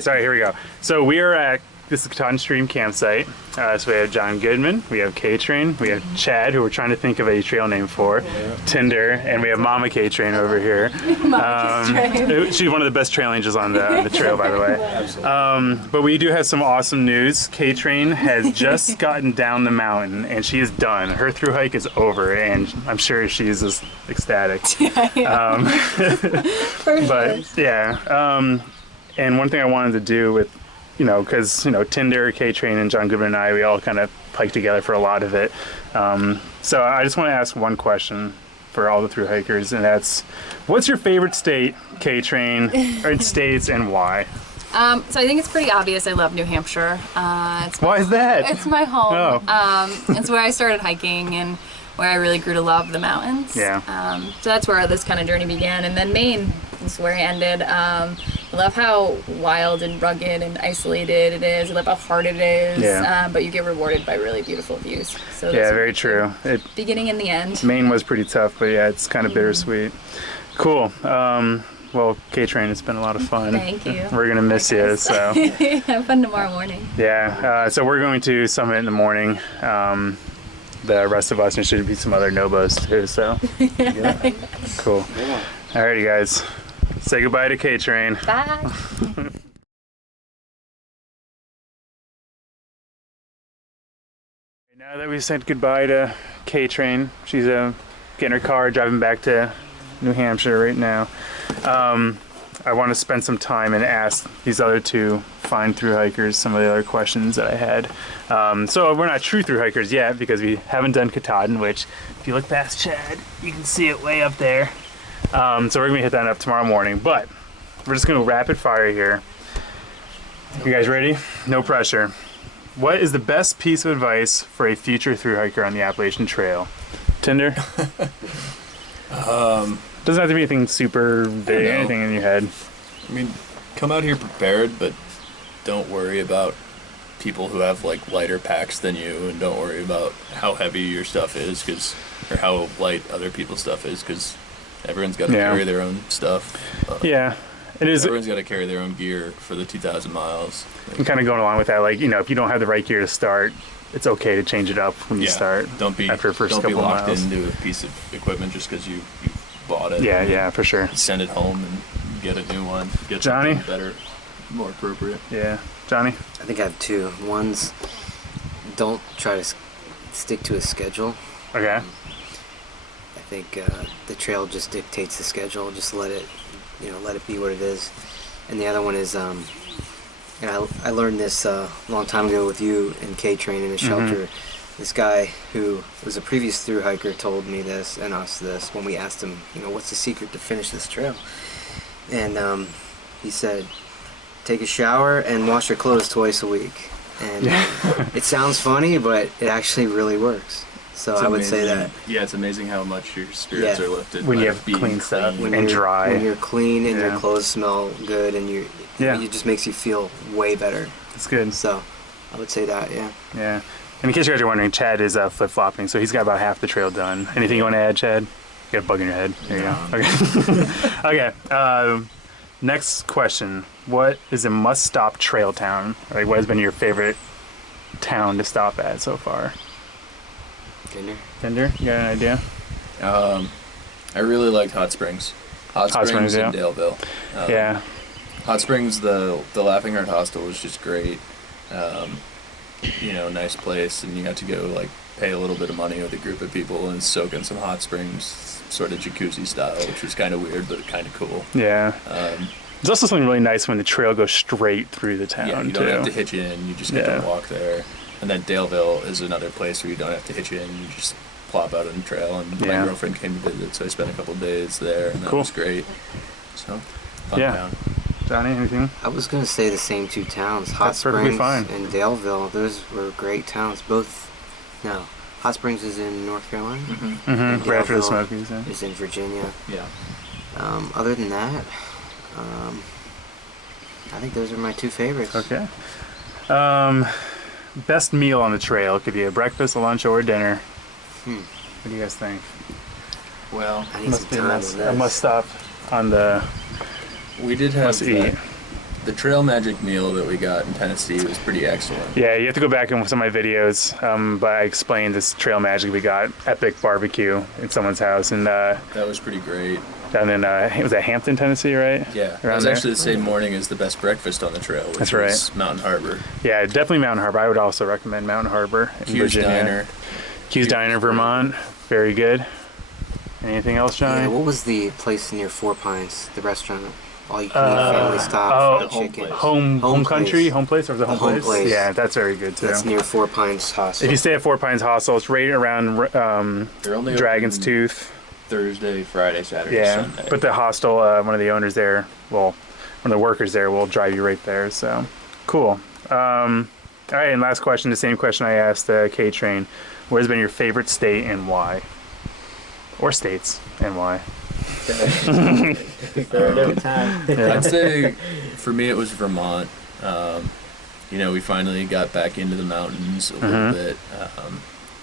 Sorry, here we go. So we are at this Cotton Stream campsite. So we have John Goodman, we have Ktrain, we have Chad, who we're trying to think of a trail name for, Tinder, and we have Mama Ktrain over here. She's one of the best trail angels on the trail, by the way. But we do have some awesome news. Ktrain has just gotten down the mountain, and she is done. Her through hike is over, and I'm sure she's just ecstatic. But yeah. And one thing I wanted to do with, because, Tinder, Ktrain, and John Goodman and I, we all kind of hiked together for a lot of it. So I just want to ask one question for all the thru hikers, and that's, what's your favorite state, Ktrain, or states, and why? So I think it's pretty obvious I love New Hampshire. Why is that? It's my home. Oh. It's where I started hiking and where I really grew to love the mountains. Yeah. So that's where this kind of journey began. And then Maine is where I ended. I love how wild and rugged and isolated it is. I love how hard it is. Yeah. But you get rewarded by really beautiful views. So Yeah, very true. Beginning and the end. Maine was pretty tough, but yeah, it's kind of bittersweet. Cool. Well, Ktrain, it's been a lot of fun. Thank you. We're going to miss you, so. Have fun tomorrow morning. Yeah, so we're going to Summit in the morning. The rest of us, and should be some other Nobos too, so. Yeah. Cool. Yeah. Alrighty, guys. Say goodbye to Ktrain. Bye. Now that we've said goodbye to Ktrain, she's getting her car, driving back to New Hampshire right now. I want to spend some time and ask these other two fine thru hikers some of the other questions that I had. So we're not true thru hikers yet because we haven't done Katahdin, which if you look past Chad, you can see it way up there. So we're gonna hit that up tomorrow morning, but we're just gonna rapid fire here. You guys ready? No pressure. What is the best piece of advice for a future thru hiker on the Appalachian Trail? Tinder? Doesn't have to be anything super big, anything in your head. I mean, come out here prepared, but don't worry about people who have like lighter packs than you, and don't worry about how heavy your stuff is, or how light other people's stuff is, because everyone's got to carry their own stuff. Yeah. It is. Everyone's got to carry their own gear for the 2,000 miles. And kind of going along with that, like, if you don't have the right gear to start, it's okay to change it up when you start. Don't be locked into a piece of equipment just because you bought it. Yeah, for sure. Send it home and get a new one. Get Johnny? something better, more appropriate. Yeah. Johnny? I think I have two. One's, don't try to stick to a schedule. Okay. I think the trail just dictates the schedule. Just let it be what it is. And the other one is, and I learned this a long time ago with you and Ktrain in the shelter. This guy who was a previous thru hiker told me this and us this when we asked him, what's the secret to finish this trail? And he said, take a shower and wash your clothes twice a week. And it sounds funny, but it actually really works. So I would say that. Yeah, it's amazing how much your spirits are lifted when you have clean stuff and dry. When you're clean and your clothes smell good, and it just makes you feel way better. That's good. So I would say that, Yeah. And in case you guys are wondering, Chad is flip-flopping, so he's got about half the trail done. Anything you want to add, Chad? You got a bug in your head. There you go. Okay. Okay. Next question. What is a must-stop trail town? Like, what has been your favorite town to stop at so far? Tinder? You got an idea? I really liked Hot Springs. Hot Springs in Daleville. Hot Springs, the Laughing Heart Hostel was just great. Nice place, and you got to go pay a little bit of money with a group of people and soak in some hot springs, sort of jacuzzi style, which was kind of weird but kind of cool. Yeah. There's also something really nice when the trail goes straight through the town. Yeah, you don't have to hitch in, you just get to walk there. And then Daleville is another place where you don't have to hitch in, you just plop out on the trail. And my girlfriend came to visit, so I spent a couple of days there, and that was great. So, fun town. Johnny, anything? I was going to say the same two towns, Hot Springs and Daleville. Those were great towns. Hot Springs is in North Carolina. Right after the Smokies. Is in Virginia. Yeah. Other than that, I think those are my two favorites. Okay. Best meal on the trail. It could be a breakfast, a lunch, or a dinner. What do you guys think? Well, I need some time on this. I must stop on the we did have The Trail Magic meal that we got in Tennessee was pretty excellent. Yeah, you have to go back in some of my videos, but I explained this Trail Magic we got, epic barbecue in someone's house, and That was pretty great. down in was that Hampton, Tennessee, right? Yeah, it Around was there? actually the same morning as the best breakfast on the trail, which That's was right. Mountain Harbor. Yeah, definitely Mountain Harbor. I would also recommend Mountain Harbor in Q's Virginia. Diner. Q's Diner, Vermont. Very good. Anything else, Johnny? Yeah, what was the place near Four Pines? The restaurant, all you can eat family style the home chicken. place. Home Home country, Place. home place, or was it home, Home Place. Yeah, that's very good too. That's near Four Pines Hostel. If you stay at Four Pines Hostel, it's right around They're only Dragon's open Tooth. Thursday, Friday, Saturday, Yeah, Sunday. but the hostel, one of the owners there, well, one of the workers there will drive you right there. So cool. All right, and last question, the same question I asked Ktrain. Where's been your favorite state and why? Or states and why? I'd say for me it was Vermont. You know, we finally got back into the mountains a little bit.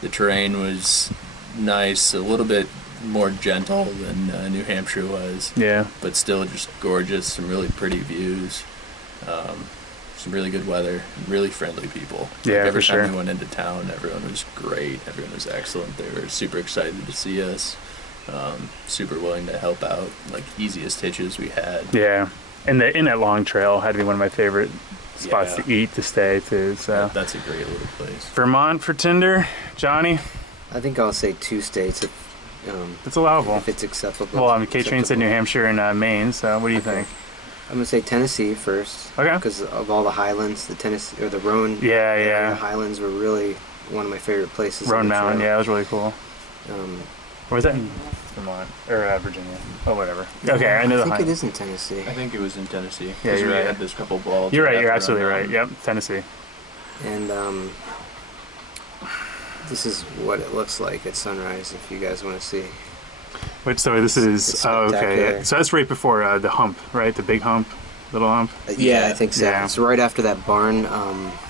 The terrain was nice, a little bit more gentle than New Hampshire was, Yeah. but still just gorgeous. Some really pretty views, some really good weather, really friendly people. Yeah, every for time sure. we went into town, everyone was great. Everyone was excellent. They were super excited to see us. Super willing to help out. Like easiest hitches we had. Yeah, and the In that Long Trail had to be one of my favorite spots Yeah. to eat, to stay too. So That's a great little place. Vermont for Tinder, Johnny. I think I'll say 2 states It's allowable. if it's acceptable. Well, I mean, Ktrain said New Hampshire and Maine. So what do you Okay. think? I'm gonna say Tennessee first. Okay. Because of all the highlands, the Tennessee or the Roan. Yeah, area yeah. highlands were really one of my favorite places. on Roan the Mountain. trail. Yeah, it was really cool. Or was that in Vermont or Virginia? Oh, whatever. Okay, I know the I think it Highlands. is in Tennessee. I think it was in Tennessee. Yeah, 'cause you're we right. had this couple balls. You're right. after You're our absolutely right. mountain. Yep, Tennessee. And this is what it looks like at sunrise. If you guys want to see. Which so this is It's oh, okay. spectacular. So that's right before the hump, right? The big hump, little hump. Yeah, I think so. Yeah. It's right after that barn.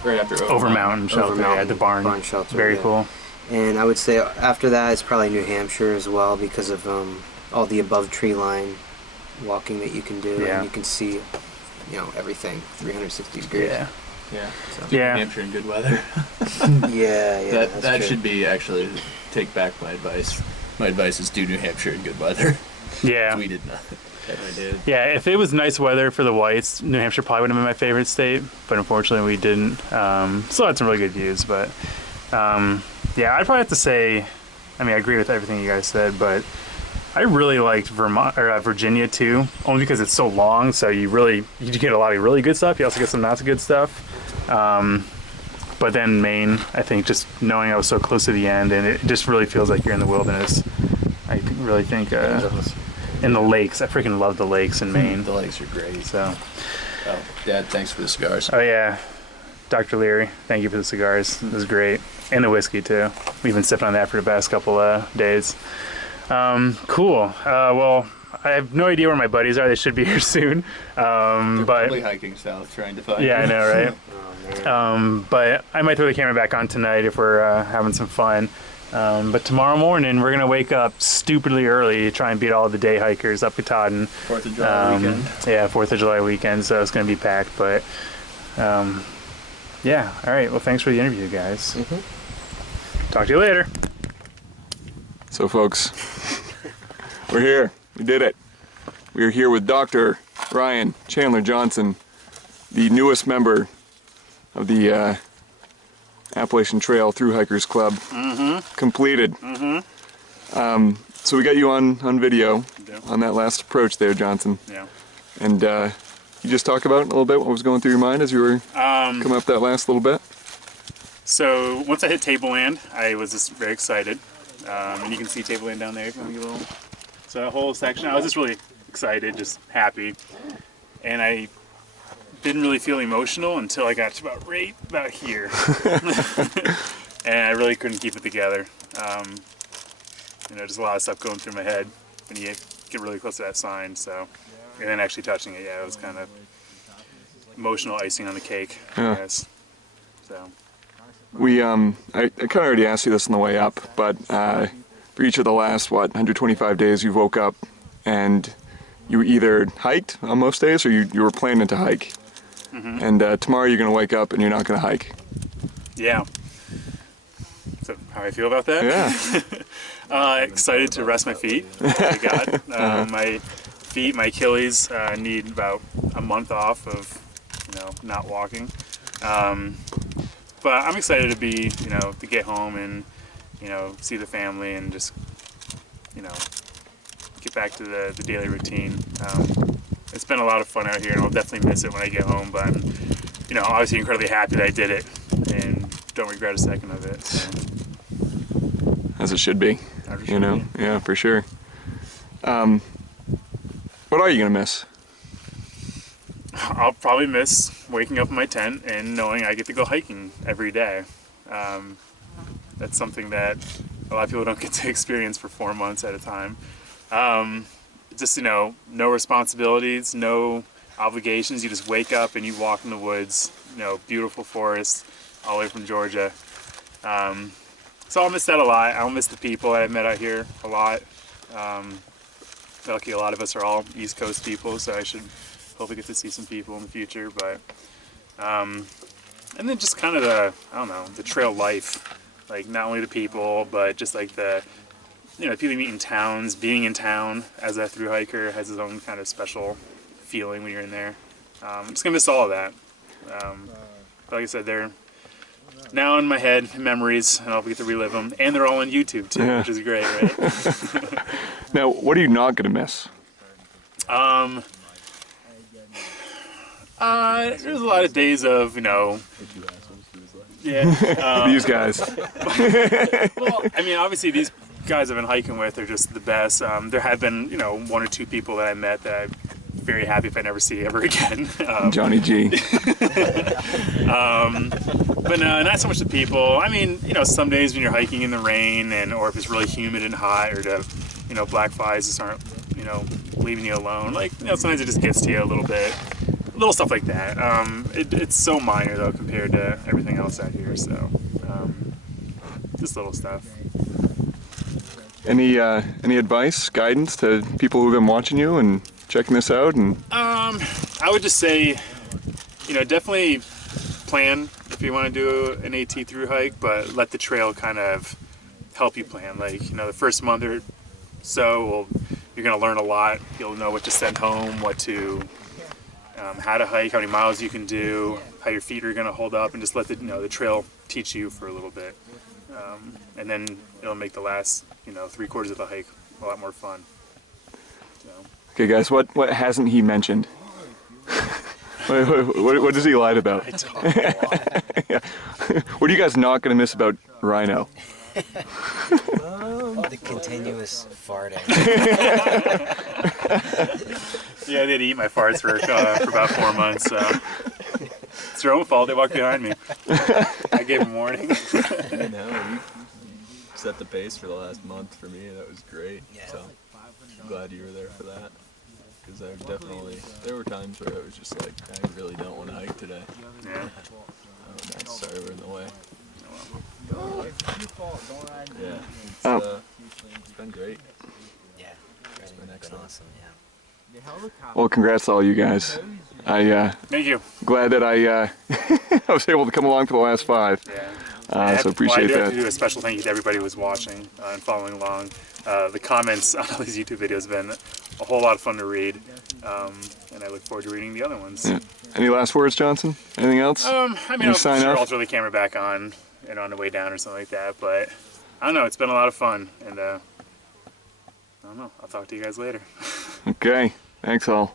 Right after Over Mountain Shelter. Yeah, Mountain the barn. barn shelter, Very yeah. cool. And I would say after that, it's probably New Hampshire as well because of all the above tree line walking that you can do, Yeah. and you can see, everything 360 degrees. Yeah. Yeah. So, Yeah. New Hampshire in good weather. yeah, that that's true. should be actually take back my advice. My advice is do New Hampshire in good weather. Yeah. We did not. I did. Yeah, if it was nice weather for the whites, New Hampshire probably would have been my favorite state, but unfortunately we didn't. Still had some really good views, but yeah, I'd probably have to say, I mean, I agree with everything you guys said, but I really liked Vermont or Virginia too, only because it's so long. So you get a lot of really good stuff. You also get some not so good stuff. But then Maine, I think, just knowing I was so close to the end, and it just really feels like you're in the wilderness. I really think, and the lakes. I freaking love the lakes in Maine. The lakes are great. So, Oh, Dad, thanks for the cigars. oh yeah, Dr. Leary, thank you for the cigars. It was great, and the whiskey too. We've been sipping on that for the past couple days. Cool. Well, I have no idea where my buddies are. They should be here soon. They're But probably hiking south trying to find yeah, I you. know, right? Oh, man. But I might throw the camera back on tonight if we're having some fun. But tomorrow morning we're gonna wake up stupidly early to try and beat all the day hikers up Katahdin. 4th of July weekend. Yeah, 4th of July weekend, so it's gonna be packed. But yeah, all right. Well, thanks for the interview, guys. Talk to you later. So folks, we're here. We did it. We are here with Dr. Ryan Chandler Johnson, the newest member of the Appalachian Trail Thru Hikers Club. Completed. So we got you on video on that last approach there, Johnson. Yeah. And you just talk about a little bit what was going through your mind as you were coming up that last little bit? So once I hit Tableland, I was just very excited. And you can see Tableland down there. If you want to get a little. So that whole section, I was just really excited, just happy. And I didn't really feel emotional until I got to about here. And I really couldn't keep it together. Just a lot of stuff going through my head when you get really close to that sign. So, and then actually touching it, yeah, it was kind of emotional icing on the cake, Yeah. I guess. So. We, I kind of already asked you this on the way up, but for each of the last, 125 days, you woke up and you either hiked on most days or you were planning to hike. and tomorrow you're going to wake up and you're not going to hike. Yeah. So how I feel about that? Yeah. Excited to rest my feet. Thank God. My feet, my Achilles need about a month off of, not walking. But I'm excited to be, to get home and, see the family and just, get back to the daily routine. It's been a lot of fun out here, and I'll definitely miss it when I get home. But I'm, obviously incredibly happy that I did it, and don't regret a second of it. So. As it should be. As it should be. Yeah, for sure. What are you gonna miss? I'll probably miss waking up in my tent and knowing I get to go hiking every day. That's something that a lot of people don't get to experience for 4 months at a time. Just, no responsibilities, no obligations. You just wake up and you walk in the woods, beautiful forest all the way from Georgia. So I'll miss that a lot. I'll miss the people I've met out here a lot. Lucky a lot of us are all East Coast people, so I should hopefully get to see some people in the future. But and then just kind of the trail life, like not only the people, but just like the people you meet in towns. Being in town as a thru hiker has its own kind of special feeling when you're in there. I'm just gonna miss all of that. But like I said, they're now in my head, memories, and I'll get to relive them. And they're all on YouTube too, which is great, right? Now, what are you not gonna miss? There's a lot of days of, yeah. These guys. Well, I mean, obviously these guys I've been hiking with are just the best. There have been, 1 or 2 people that I met that I'm very happy if I never see ever again. Johnny G. But no, not so much the people. I mean, some days when you're hiking in the rain or if it's really humid and hot, or black flies just aren't, leaving you alone. Like, sometimes it just gets to you a little bit. Little stuff like that. It's so minor though compared to everything else out here. So, just little stuff. Any advice, guidance to people who've been watching you and checking this out? And I would just say, definitely plan if you want to do an AT thru hike, but let the trail kind of help you plan. Like, the first month or so, you're going to learn a lot. You'll know what to send home, how to hike, how many miles you can do, how your feet are going to hold up, and just let the trail teach you for a little bit. And then it'll make the last, 3/4 of the hike a lot more fun. So. Okay, guys, what hasn't he mentioned? What has he lied about? I talk a lot. Yeah. What are you guys not going to miss about RyNO? The continuous farting. Yeah, they had to eat my farts for about 4 months. So. It's their own fault. They walked behind me. I gave them warning. You set the pace for the last month for me. That was great. Yeah. So I'm glad you were there for that. Because there were times where I was just like, I really don't want to hike today. Yeah. Oh, nice. Sorry we're in the way. Yeah. It's been great. Yeah. It's been Been excellent. awesome. Yeah. Well, congrats to all you guys. Thank you. Glad that I was able to come along for the last 5. Yeah. So appreciate I do have that. to do a special thank you to everybody who was watching and following along. The comments on all these YouTube videos have been a whole lot of fun to read, and I look forward to reading the other ones. Yeah. Any last words, Johnson? Anything else? I mean, You I'm sign sure off? I'll throw the camera back on and on the way down or something like that, but I don't know, it's been a lot of fun, and I don't know, I'll talk to you guys later. Okay. Thanks all.